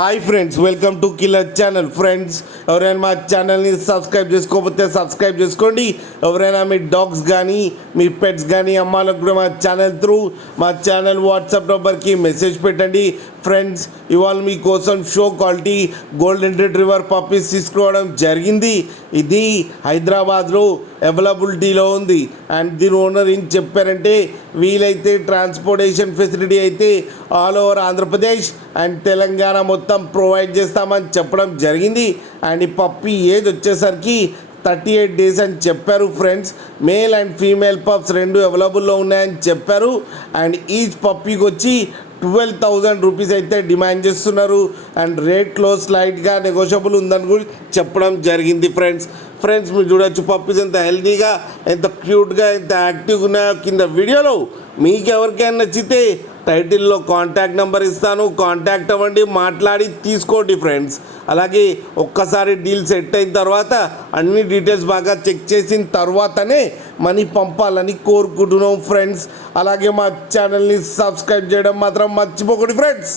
Hi friends, welcome to killer channel. Friends, ఎవరైనా మా ఛానల్ని సబ్స్క్రైబ్ చేసుకోకపోతే సబ్స్క్రైబ్ చేసుకోండి. ఎవరైనా మీ డాగ్స్ కానీ మీ పెట్స్ కానీ అమ్మాలకు కూడా మా ఛానల్ త్రూ మా ఛానల్ వాట్సాప్ నెంబర్కి మెసేజ్ పెట్టండి. ఫ్రెండ్స్, ఇవాళ మీకోసం show quality golden retriever puppies తీసుకురావడం జరిగింది. ఇది హైదరాబాద్లో అవైలబిలిటీలో ఉంది. అండ్ దీని ఓనర్ ఏం చెప్పారంటే, వీలైతే ట్రాన్స్పోర్టేషన్ ఫెసిలిటీ అయితే all over Andhra Pradesh and Telangana మొత్తం ప్రొవైడ్ చేస్తామని చెప్పడం జరిగింది. అండ్ ఈ పప్పీ ఏజ్ వచ్చేసరికి 38 days అని చెప్పారు. Friends, male and female pups రెండు అవైలబుల్లో ఉన్నాయని చెప్పారు. అండ్ ఈచ్ పప్పీకి వచ్చి 12,000 రూపీస్ అయితే డిమాండ్ చేస్తున్నారు. అండ్ రేట్లో స్లైట్గా నెగోషియబుల్ ఉందని కూడా చెప్పడం జరిగింది. ఫ్రెండ్స్ మీరు చూడొచ్చు పప్పీస్ ఎంత హెల్తీగా, ఎంత క్యూట్గా, ఎంత యాక్టివ్గా ఉన్నాయో. కింద వీడియోలో మీకు ఎవరికైనా నచ్చితే టైటిల్లో కాంటాక్ట్ నెంబర్ ఇస్తాను, కాంటాక్ట్ అవ్వండి, మాట్లాడి తీసుకోండి. ఫ్రెండ్స్, అలాగే ఒక్కసారి డీల్ సెట్ అయిన తర్వాత అన్ని డీటెయిల్స్ బాగా చెక్ చేసిన తర్వాతనే మనీ పంపాలని కోరుకుంటున్నాం. ఫ్రెండ్స్, అలాగే మా ఛానల్ని సబ్స్క్రైబ్ చేయడం మాత్రం మర్చిపోకండి. ఫ్రెండ్స్.